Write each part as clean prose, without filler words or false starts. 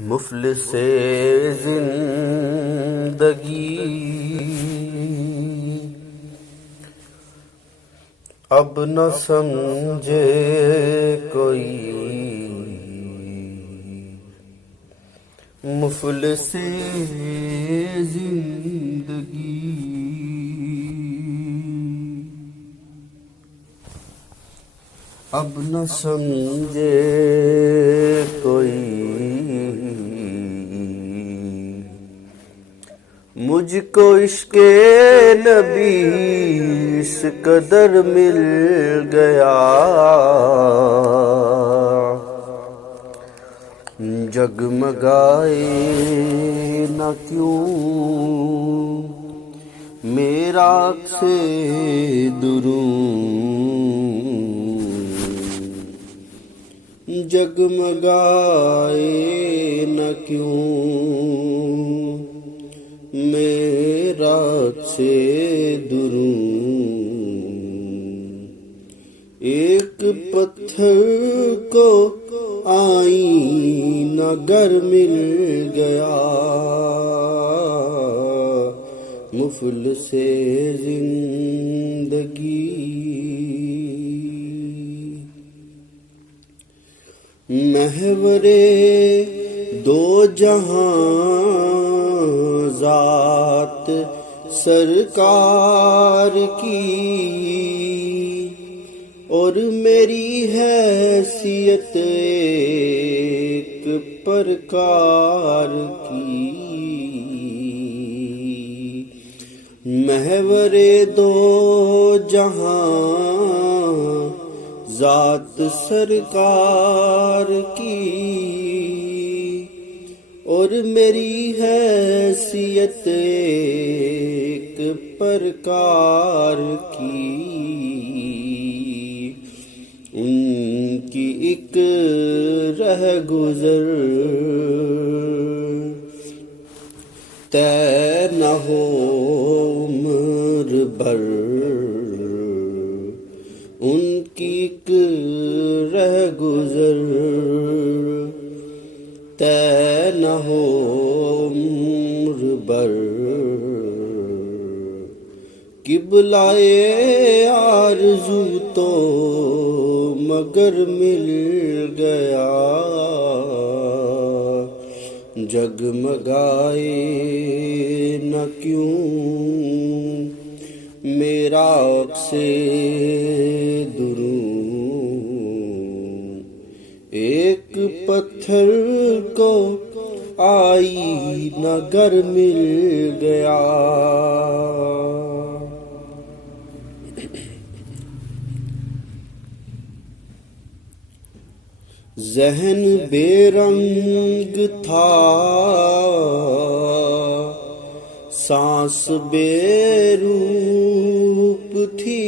مفلس زندگی اب نہ سمجھے کوئی، مفلس زندگی اب نہ سمجھے کوئی، مجھ کو عشق نبی اس قدر مل گیا، جگمگائے نہ کیوں میرا عکس دروں، جگمگائے نہ کیوں میرا عکس دروں، ایک پتھر کو آئینہ گر مل گیا، مفلس زندگی محور دو جہاں ذات سرکار کی، اور میری حیثیت ایک پرکار کی، محور دو جہاں ذات سرکار کی، اور میری حیثیت ایک پرکار کی، ان کی ایک رہ گزر طے نہ ہو عمر بھر، ان کی ایک رہ گزر طے نہ ہو عمر بھر، قبلۂ آرزو تو مگر مل گیا، جگمگائے نہ کیوں میرا عکس دروں، ایک پتھر کو آئینہ گر مل گیا، ذہن بے رنگ تھا سانس بے روپ تھی،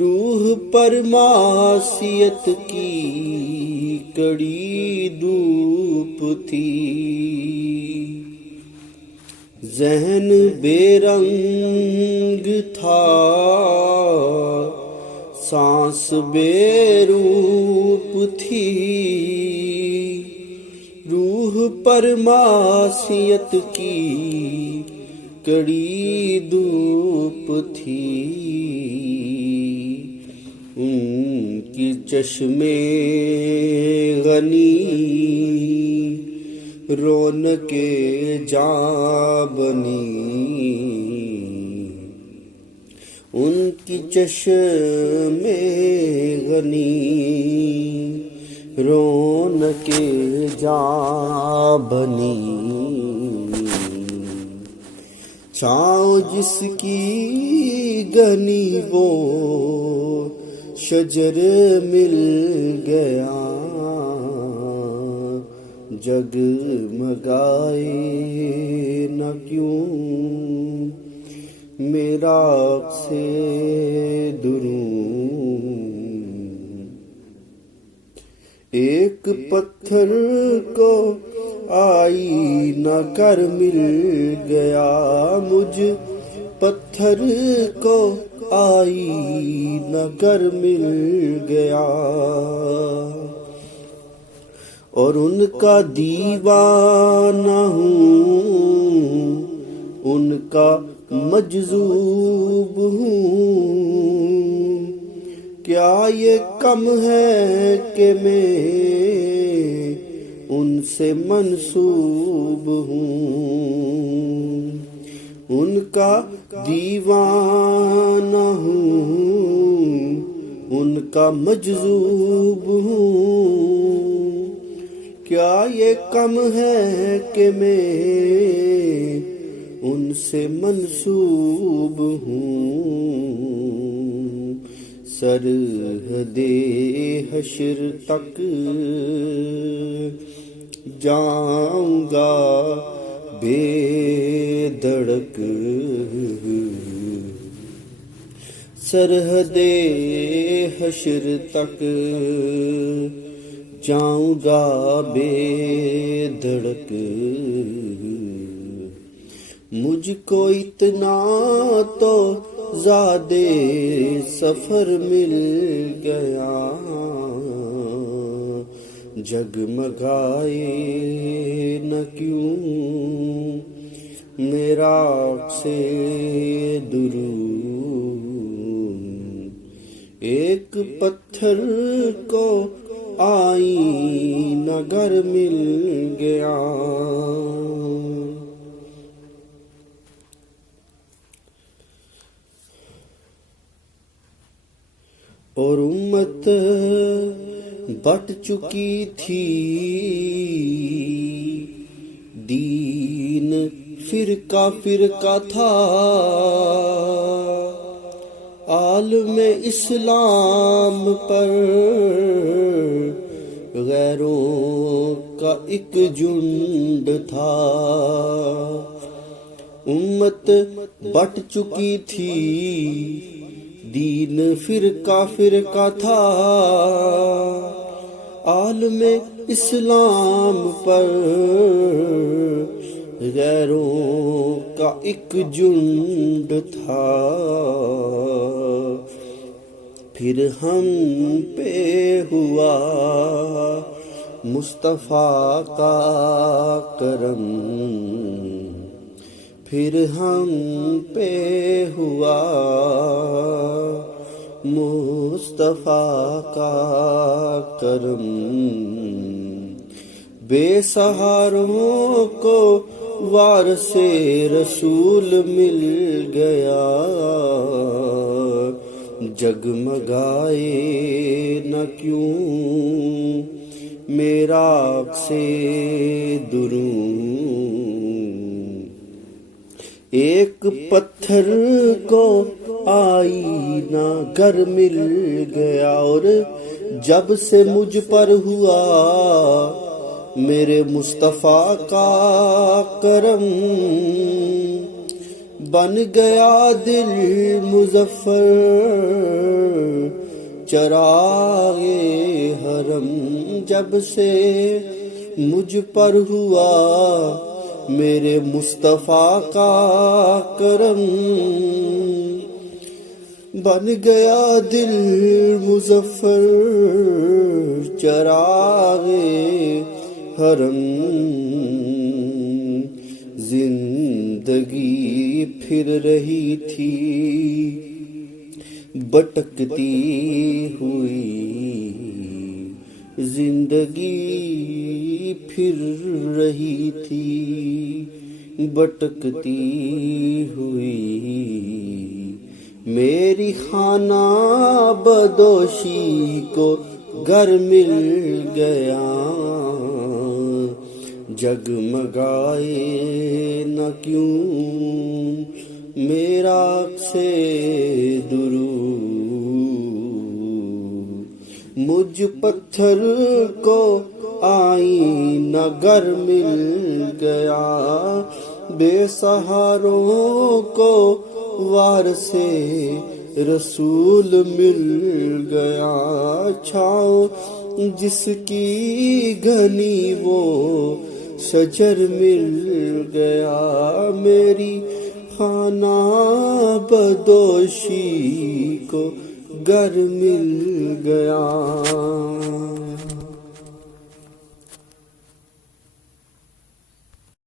روح پر معصیت کی کڑی دھوپ تھی، ذہن بے رنگ تھا سانس بے روپ تھی، روح پر معصیت کی کڑی دھوپ تھی، ان کی چشمے غنی رونق جاں بنی، ان کی چشمے غنی رونق جاں بنی، چھاؤں جس کی گھنی وہ شجر مل گیا، جگمگائے نہ کیوں میرا عکس دروں، ایک پتھر کو آئینہ گر مل گیا، مجھ پتھر کو آئینہ گر مل گیا، اور ان کا دیوانہ ہوں، ان کا مجذوب ہوں۔ کیا یہ کم ہے کہ میں ان سے منسوب ہوں، ان کا دیوانہ ہوں، ان کا مجذوب ہوں۔ کیا یہ کم ہے کہ میں ان سے منسوب ہوں؟ سرحد حشر تک جاؤں گا بے دھڑک، سرحد حشر تک جاؤں گا بے دھڑک۔ مجھ کو اتنا تو زاد سفر مل گیا، جگمگائے نہ کیوں میرا سے درود۔ ایک پتھر کو آئینہ گر مل گیا، اور امت بٹ چکی تھی، دین فرقہ فرقہ تھا، عالم اسلام پر غیروں کا ایک جھنڈ تھا۔ امت بٹ چکی تھی، دین فرقہ فرقہ تھا، عالم اسلام پر غیروں کا ایک جھنڈ تھا۔ پھر ہم پہ ہوا مصطفیٰ کا کرم، پھر ہم پہ ہوا مصطفیٰ کا کرم۔ بے سہاروں کو وارث رسول مل گیا، جگمگائے نہ کیوں میرا سے درود۔ ایک پتھر کو آئینہ گر مل گیا، اور جب سے مجھ پر ہوا میرے مصطفیٰ کا کرم، بن گیا دل مظفر چراغ حرم۔ جب سے مجھ پر ہوا میرے مصطفیٰ کا کرم، بن گیا دل مظفر چراغ حرم۔ زندگی پھر رہی تھی بٹکتی ہوئی، زندگی پھر رہی تھی بٹکتی ہوئی۔ میری خانہ بدوشی کو گھر مل گیا، جگمگائے نہ کیوں میرا سے درود۔ مجھ پتھر کو آئینہ گر مل گیا، بے سہاروں کو وارث رسول مل گیا۔ چھاؤں جس کی گھنی وہ شجر مل گیا، میری خانہ بدوشی کو گر مل گیا۔